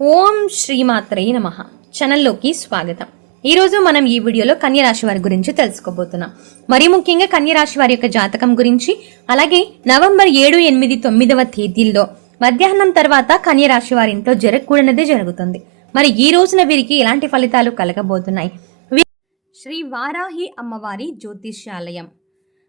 ఓం శ్రీమాత్రే నమః. ఛానల్లోకి స్వాగతం. ఈరోజు మనం ఈ వీడియోలో కన్యరాశి వారి గురించి తెలుసుకోబోతున్నాం. మరి ముఖ్యంగా కన్యరాశి వారి యొక్క జాతకం గురించి, అలాగే నవంబర్ 7, 8, 9వ తేదీల్లో మధ్యాహ్నం తర్వాత కన్యరాశి వారి ఇంట్లో జరగకూడనిదే జరుగుతుంది. మరి ఈ రోజున వీరికి ఎలాంటి ఫలితాలు కలగబోతున్నాయి? శ్రీ వారాహి అమ్మవారి జ్యోతిష్యాలయం.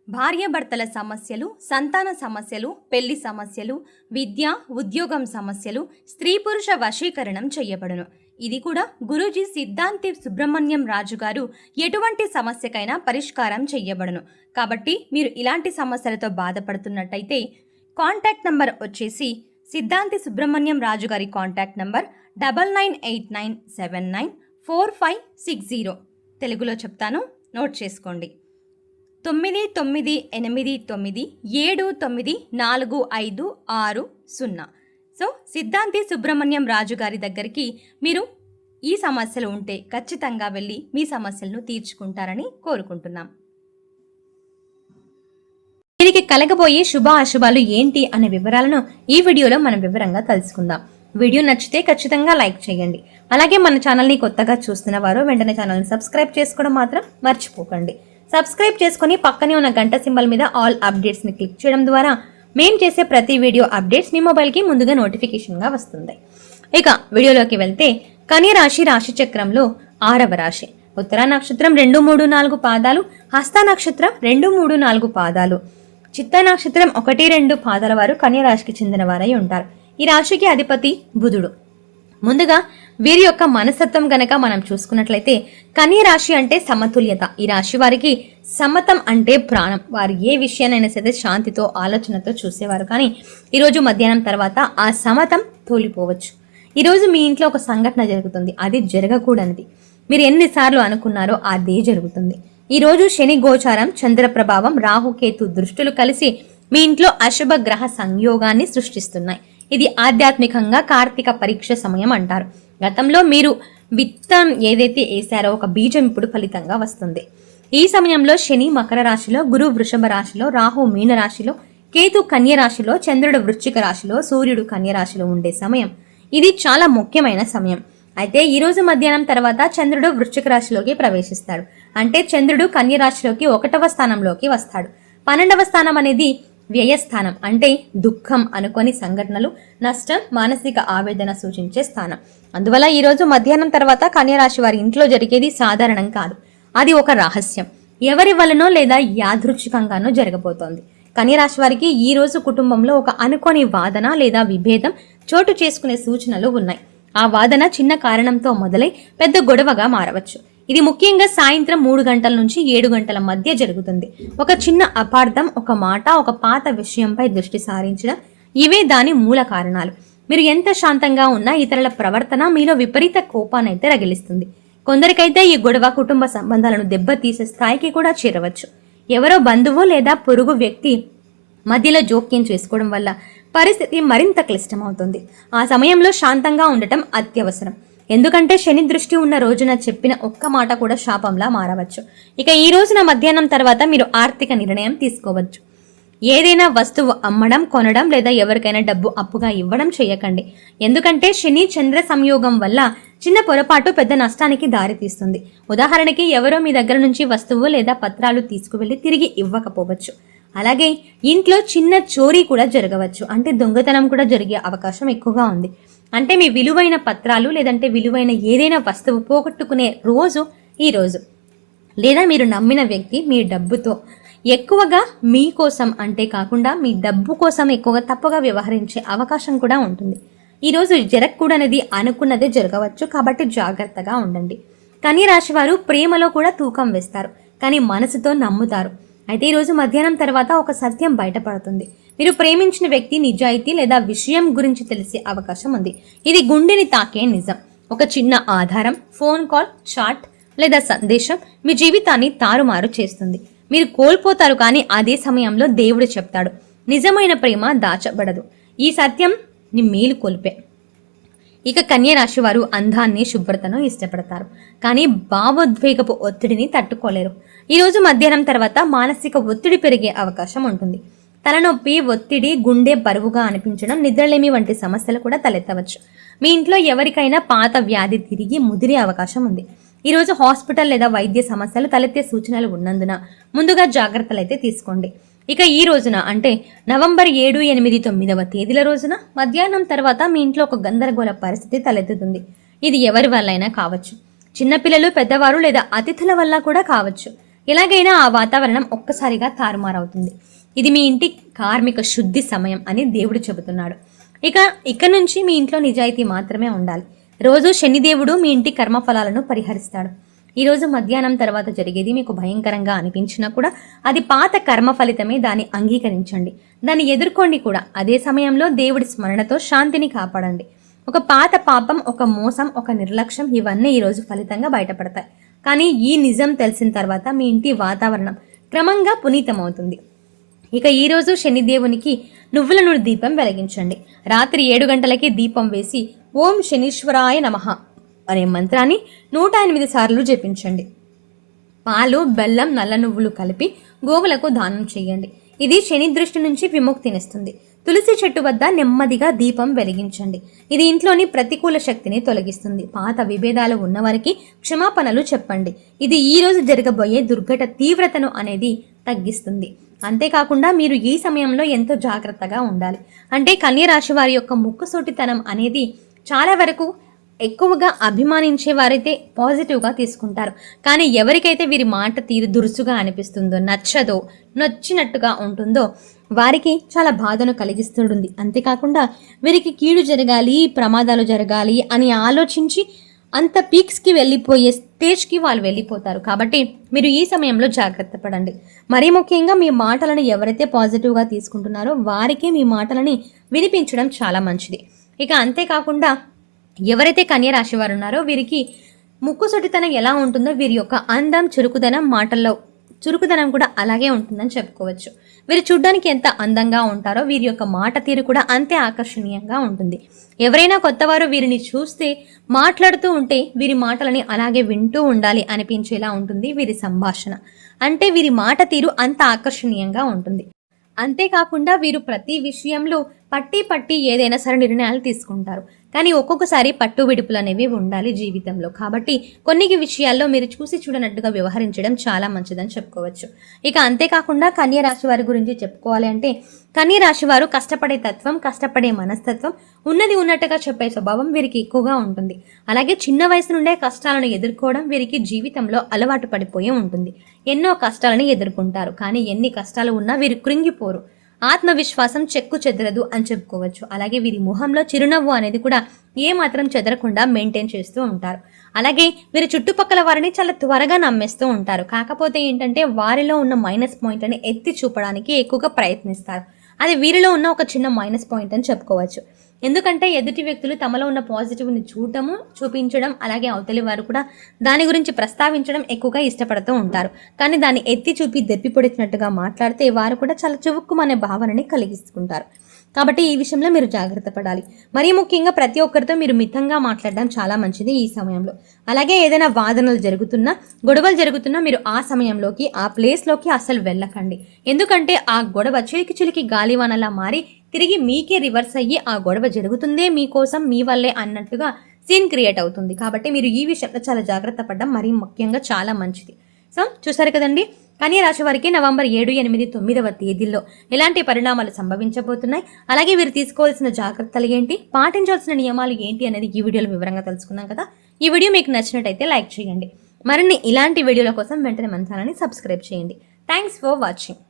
భార్యాభర్తల సమస్యలు, సంతాన సమస్యలు, పెళ్లి సమస్యలు, విద్య, ఉద్యోగం సమస్యలు, స్త్రీ పురుష వశీకరణం చేయబడును. ఇది కూడా గురూజీ సిద్ధాంతి సుబ్రహ్మణ్యం రాజు గారు ఎటువంటి సమస్యకైనా పరిష్కారం చేయబడును. కాబట్టి మీరు ఇలాంటి సమస్యలతో బాధపడుతున్నట్టయితే కాంటాక్ట్ నంబర్ వచ్చేసి సిద్ధాంతి సుబ్రహ్మణ్యం రాజు గారి కాంటాక్ట్ నంబర్ 9989794560. తెలుగులో చెప్తాను, నోట్ చేసుకోండి. 9989794560. సో సిద్ధాంతి సుబ్రహ్మణ్యం రాజు గారి దగ్గరికి మీరు ఈ సమస్యలు ఉంటే ఖచ్చితంగా వెళ్ళి మీ సమస్యలను తీర్చుకుంటారని కోరుకుంటున్నాం. వీరికి కలగబోయే శుభ అశుభాలు ఏంటి అనే వివరాలను ఈ వీడియోలో మనం వివరంగా తెలుసుకుందాం. వీడియో నచ్చితే ఖచ్చితంగా లైక్ చేయండి. అలాగే మన ఛానల్ని కొత్తగా చూస్తున్న వారు వెంటనే ఛానల్ని సబ్స్క్రైబ్ చేసుకోవడం మాత్రం మర్చిపోకండి. సబ్స్క్రైబ్ చేసుకుని పక్కనే ఉన్న గంట సింబల్ మీద ఆల్ అప్డేట్స్ని క్లిక్ చేయడం ద్వారా మేము చేసే ప్రతి వీడియో అప్డేట్స్ మీ మొబైల్కి ముందుగా నోటిఫికేషన్గా వస్తుంది. ఇక వీడియోలోకి వెళ్తే కన్యరాశి రాశి చక్రంలో 6వ రాశి. ఉత్తర నక్షత్రం 2, 3, 4 పాదాలు, హస్త నక్షత్రం 2, 3, 4 పాదాలు, చిత్త నక్షత్రం 1, 2 పాదాల వారు కన్యరాశికి చెందిన వారై ఉంటారు. ఈ రాశికి అధిపతి బుధుడు. ముందుగా వీరి యొక్క మనస్తత్వం గనక మనం చూసుకున్నట్లయితే కన్య రాశి అంటే సమతుల్యత. ఈ రాశి వారికి సమతం అంటే ప్రాణం. వారు ఏ విషయాన్నైనా సరే శాంతితో ఆలోచనతో చూసేవారు. కానీ ఈరోజు మధ్యాహ్నం తర్వాత ఆ సమతం తోలిపోవచ్చు. ఈరోజు మీ ఇంట్లో ఒక సంఘటన జరుగుతుంది, అది జరగకూడనిది. మీరు ఎన్నిసార్లు అనుకున్నారో అదే జరుగుతుంది. ఈరోజు శని గోచారం, చంద్ర ప్రభావం, రాహుకేతు దృష్టులు కలిసి మీ ఇంట్లో అశుభ గ్రహ సంయోగాన్ని సృష్టిస్తున్నాయి. ఇది ఆధ్యాత్మికంగా కార్తీక పరీక్ష సమయం అంటారు. గతంలో మీరు విత్తం ఏదైతే వేశారో ఒక బీజం ఇప్పుడు ఫలితంగా వస్తుంది. ఈ సమయంలో శని మకర రాశిలో, గురు వృషభ రాశిలో, రాహు మీన రాశిలో, కేతు కన్య రాశిలో, చంద్రుడు వృశ్చిక రాశిలో, సూర్యుడు కన్య రాశిలో ఉండే సమయం. ఇది చాలా ముఖ్యమైన సమయం. అయితే ఈ రోజు మధ్యాహ్నం తర్వాత చంద్రుడు వృశ్చిక రాశిలోకి ప్రవేశిస్తాడు. అంటే చంద్రుడు కన్య రాశిలోకి 1వ స్థానంలోకి వస్తాడు. 12వ స్థానం అనేది వ్యయస్థానం, అంటే దుఃఖం, అనుకోని సంఘటనలు, నష్టం, మానసిక ఆవేదన సూచించే స్థానం. అందువల్ల ఈరోజు మధ్యాహ్నం తర్వాత కన్యరాశి వారి ఇంట్లో జరిగేది సాధారణం కాదు, అది ఒక రహస్యం. ఎవరి వలనో లేదా యాదృచ్ఛికంగానో జరగబోతోంది. కన్యరాశి వారికి ఈ రోజు కుటుంబంలో ఒక అనుకోని వాదన లేదా విభేదం చోటు చేసుకునే సూచనలు ఉన్నాయి. ఆ వాదన చిన్న కారణంతో మొదలై పెద్ద గొడవగా మారవచ్చు. ఇది ముఖ్యంగా సాయంత్రం 3 గంటల నుంచి 7 గంటల మధ్య జరుగుతుంది. ఒక చిన్న అపార్థం, ఒక మాట, ఒక పాత విషయంపై దృష్టి సారించడం, ఇవే దాని మూల కారణాలు. మీరు ఎంత శాంతంగా ఉన్నా ఇతరుల ప్రవర్తన మీలో విపరీత కోపానైతే రగిలిస్తుంది. కొందరికైతే ఈ గొడవ కుటుంబ సంబంధాలను దెబ్బతీసే స్థాయికి కూడా చేరవచ్చు. ఎవరో బంధువు లేదా పొరుగు వ్యక్తి మధ్యలో జోక్యం చేసుకోవడం వల్ల పరిస్థితి మరింత క్లిష్టమవుతుంది. ఆ సమయంలో శాంతంగా ఉండటం అత్యవసరం. ఎందుకంటే శని దృష్టి ఉన్న రోజున చెప్పిన ఒక్క మాట కూడా శాపంలా మారవచ్చు. ఇక ఈ రోజున మధ్యాహ్నం తర్వాత మీరు ఆర్థిక నిర్ణయం తీసుకోవచ్చు. ఏదైనా వస్తువు అమ్మడం, కొనడం లేదా ఎవరికైనా డబ్బు అప్పుగా ఇవ్వడం చేయకండి. ఎందుకంటే శని చంద్ర సంయోగం వల్ల చిన్న పొరపాటు పెద్ద నష్టానికి దారితీస్తుంది. ఉదాహరణకి ఎవరో మీ దగ్గర నుంచి వస్తువు లేదా పత్రాలు తీసుకువెళ్లి తిరిగి ఇవ్వకపోవచ్చు. అలాగే ఇంట్లో చిన్న చోరీ కూడా జరగవచ్చు, అంటే దొంగతనం కూడా జరిగే అవకాశం ఎక్కువగా ఉంది. అంటే మీ విలువైన పత్రాలు లేదంటే విలువైన ఏదైనా వస్తువు పోగొట్టుకునే రోజు ఈ రోజు. లేదా మీరు నమ్మిన వ్యక్తి మీ డబ్బుతో ఎక్కువగా మీకోసం అంటే కాకుండా మీ డబ్బు కోసం ఎక్కువగా తప్పుగా వ్యవహరించే అవకాశం కూడా ఉంటుంది. ఈరోజు జరగకూడనిది అనుకున్నదే జరగవచ్చు, కాబట్టి జాగ్రత్తగా ఉండండి. కన్య రాశి వారు ప్రేమలో కూడా తూకం వేస్తారు, కానీ మనసుతో నమ్ముతారు. అయితే ఈరోజు మధ్యాహ్నం తర్వాత ఒక సత్యం బయటపడుతుంది. మీరు ప్రేమించిన వ్యక్తి నిజాయితీ లేదా విషయం గురించి తెలిసే అవకాశం ఉంది. ఇది గుండెని తాకే నిజం. ఒక చిన్న ఆధారం, ఫోన్ కాల్, చాట్ లేదా సందేశం మీ జీవితాన్ని తారుమారు చేస్తుంది. మీరు కోల్పోతారు, కానీ అదే సమయంలో దేవుడు చెప్తాడు, నిజమైన ప్రేమ దాచబడదు. ఈ సత్యం నీ మేలు కొల్పే. ఇక కన్య రాశి వారు అందాన్ని, శుభ్రతను ఇష్టపడతారు, కానీ భావోద్వేగపు ఒత్తిడిని తట్టుకోలేరు. ఈరోజు మధ్యాహ్నం తర్వాత మానసిక ఒత్తిడి పెరిగే అవకాశం ఉంటుంది. తలనొప్పి, ఒత్తిడి, గుండె బరువుగా అనిపించడం, నిద్రలేమి వంటి సమస్యలు కూడా తలెత్తవచ్చు. మీ ఇంట్లో ఎవరికైనా పాత వ్యాధి తిరిగి ముదిరే అవకాశం ఉంది. ఈరోజు హాస్పిటల్ లేదా వైద్య సమస్యలు తలెత్తే సూచనలు ఉన్నందున ముందుగా జాగ్రత్తలు అయితే తీసుకోండి. ఇక ఈ రోజున అంటే నవంబర్ 7, 8, 9వ తేదీల రోజున మధ్యాహ్నం తర్వాత మీ ఇంట్లో ఒక గందరగోళ పరిస్థితి తలెత్తుతుంది. ఇది ఎవరి వల్లైనా కావచ్చు. చిన్నపిల్లలు, పెద్దవారు లేదా అతిథుల వల్ల కూడా కావచ్చు. ఎలాగైనా ఆ వాతావరణం ఒక్కసారిగా తారుమారవుతుంది. ఇది మీ ఇంటి కార్మిక శుద్ధి సమయం అని దేవుడు చెబుతున్నాడు. ఇక నుంచి మీ ఇంట్లో నిజాయితీ మాత్రమే ఉండాలి. రోజు శనిదేవుడు మీ ఇంటి కర్మఫలాలను పరిహరిస్తాడు. ఈరోజు మధ్యాహ్నం తర్వాత జరిగేది మీకు భయంకరంగా అనిపించినా కూడా అది పాత కర్మ ఫలితమే. దాన్ని అంగీకరించండి, దాన్ని ఎదుర్కోండి కూడా. అదే సమయంలో దేవుడి స్మరణతో శాంతిని కాపాడండి. ఒక పాత పాపం, ఒక మోసం, ఒక నిర్లక్ష్యం ఇవన్నీ ఈరోజు ఫలితంగా బయటపడతాయి. కానీ ఈ నిజం తెలిసిన తర్వాత మీ ఇంటి వాతావరణం క్రమంగా పునీతమవుతుంది. ఇక ఈరోజు శనిదేవునికి నువ్వుల నూనె దీపం వెలిగించండి. రాత్రి 7 గంటలకి దీపం వేసి ఓం శనీశ్వరాయ నమః అనే మంత్రాన్ని 108 సార్లు జపించండి. పాలు, బెల్లం, నల్ల నువ్వులు కలిపి గోవులకు దానం చేయండి. ఇది శని దృష్టి నుంచి విముక్తినిస్తుంది. తులసి చెట్టు వద్ద నెమ్మదిగా దీపం వెలిగించండి. ఇది ఇంట్లోని ప్రతికూల శక్తిని తొలగిస్తుంది. పాత విభేదాలు ఉన్నవారికి క్షమాపణలు చెప్పండి. ఇది ఈ రోజు జరగబోయే దుర్ఘట తీవ్రతను అనేది తగ్గిస్తుంది. అంతేకాకుండా మీరు ఈ సమయంలో ఎంతో జాగ్రత్తగా ఉండాలి. అంటే కన్య రాశి వారి యొక్క ముక్కుసూటితనం అనేది చాలా వరకు ఎక్కువగా అభిమానించే వారైతే పాజిటివ్గా తీసుకుంటారు. కానీ ఎవరికైతే వీరి మాట తీరు దురుసుగా అనిపిస్తుందో, నచ్చదో, నచ్చినట్టుగా ఉంటుందో వారికి చాలా బాధను కలిగిస్తుంది. అంతేకాకుండా వీరికి కీడు జరగాలి, ప్రమాదాలు జరగాలి అని ఆలోచించి అంత పీక్స్కి వెళ్ళిపోయే స్టేజ్కి వాళ్ళు వెళ్ళిపోతారు. కాబట్టి మీరు ఈ సమయంలో జాగ్రత్త పడండి. మరీ ముఖ్యంగా మీ మాటలను ఎవరైతే పాజిటివ్గా తీసుకుంటున్నారో వారికే మీ మాటలని వినిపించడం చాలా మంచిది. ఇక అంతేకాకుండా ఎవరైతే కన్య రాశి వారు ఉన్నారో వీరికి ముక్కుసూటితనం ఎలా ఉంటుందో వీరి యొక్క అందం, చురుకుదనం, మాటల్లో చురుకుదనం కూడా అలాగే ఉంటుందని చెప్పుకోవచ్చు. వీరు చూడ్డానికి ఎంత అందంగా ఉంటారో వీరి యొక్క మాట తీరు కూడా అంతే ఆకర్షణీయంగా ఉంటుంది. ఎవరైనా కొత్తవారు వీరిని చూస్తే, మాట్లాడుతూ ఉంటే వీరి మాటలని అలాగే వింటూ ఉండాలి అనిపించేలా ఉంటుంది వీరి సంభాషణ. అంటే వీరి మాట తీరు అంత ఆకర్షణీయంగా ఉంటుంది. అంతేకాకుండా వీరు ప్రతి విషయంలో పట్టి ఏదైనా సరే నిర్ణయాలు తీసుకుంటారు. కానీ ఒక్కొక్కసారి పట్టు విడుపులు అనేవి ఉండాలి జీవితంలో. కాబట్టి కొన్ని విషయాల్లో మీరు చూసి చూడనట్టుగా వ్యవహరించడం చాలా మంచిదని చెప్పుకోవచ్చు. ఇక అంతేకాకుండా కన్య రాశి వారి గురించి చెప్పుకోవాలి అంటే కన్య రాశి వారు కష్టపడే తత్వం, కష్టపడే మనస్తత్వం, ఉన్నది ఉన్నట్టుగా చెప్పే స్వభావం వీరికి ఎక్కువగా ఉంటుంది. అలాగే చిన్న వయసు నుండే కష్టాలను ఎదుర్కోవడం వీరికి జీవితంలో అలవాటు పడిపోయి ఉంటుంది. ఎన్నో కష్టాలను ఎదుర్కొంటారు. కానీ ఎన్ని కష్టాలు ఉన్నా వీరు కృంగిపోరు. ఆత్మవిశ్వాసం చెక్కు చెదరదు అని చెప్పుకోవచ్చు. అలాగే వీరి ముఖంలో చిరునవ్వు అనేది కూడా ఏమాత్రం చెదరకుండా మెయింటైన్ చేస్తూ ఉంటారు. అలాగే వీరి చుట్టుపక్కల వారిని చాలా త్వరగా నమ్మేస్తూ ఉంటారు. కాకపోతే ఏంటంటే వారిలో ఉన్న మైనస్ పాయింట్ అని ఎత్తి చూపడానికి ఎక్కువగా ప్రయత్నిస్తారు. అది వీరిలో ఉన్న ఒక చిన్న మైనస్ పాయింట్ అని చెప్పుకోవచ్చు. ఎందుకంటే ఎదుటి వ్యక్తులు తమలో ఉన్న పాజిటివ్ని చూపించడం, అలాగే అవతలి వారు కూడా దాని గురించి ప్రస్తావించడం ఎక్కువగా ఇష్టపడుతూ ఉంటారు. కానీ దాన్ని ఎత్తి చూపి దెప్పి పొడిచినట్టుగా మాట్లాడితే వారు కూడా చాలా చువుక్కుమనే భావనని కలిగిస్తుంటారు. కాబట్టి ఈ విషయంలో మీరు జాగ్రత్త పడాలి. మరీ ముఖ్యంగా ప్రతి ఒక్కరితో మీరు మితంగా మాట్లాడడం చాలా మంచిది ఈ సమయంలో. అలాగే ఏదైనా వాదనలు జరుగుతున్నా, గొడవలు జరుగుతున్నా మీరు ఆ సమయంలోకి, ఆ ప్లేస్లోకి అస్సలు వెళ్ళకండి. ఎందుకంటే ఆ గొడవ చిలికి గాలివానలా మారి తిరిగి మీకే రివర్స్ అయ్యి ఆ గొడవ జరుగుతుందే మీకోసం, మీ వల్లే అన్నట్టుగా సీన్ క్రియేట్ అవుతుంది. కాబట్టి మీరు ఈ విషయంలో చాలా జాగ్రత్త పడడం మరీ ముఖ్యంగా చాలా మంచిది. సో చూసారు కదండి, కన్య రాశి వారికి నవంబర్ 7, 8, 9వ తేదీల్లో ఎలాంటి పరిణామాలు సంభవించబోతున్నాయి, అలాగే వీరు తీసుకోవాల్సిన జాగ్రత్తలు ఏంటి, పాటించాల్సిన నియమాలు ఏంటి అనేది ఈ వీడియోలో వివరంగా తెలుసుకున్నాం కదా. ఈ వీడియో మీకు నచ్చినట్టయితే లైక్ చేయండి. మరిన్ని ఇలాంటి వీడియోల కోసం వెంటనే మన ఛానల్ని సబ్స్క్రైబ్ చేయండి. Thanks for watching.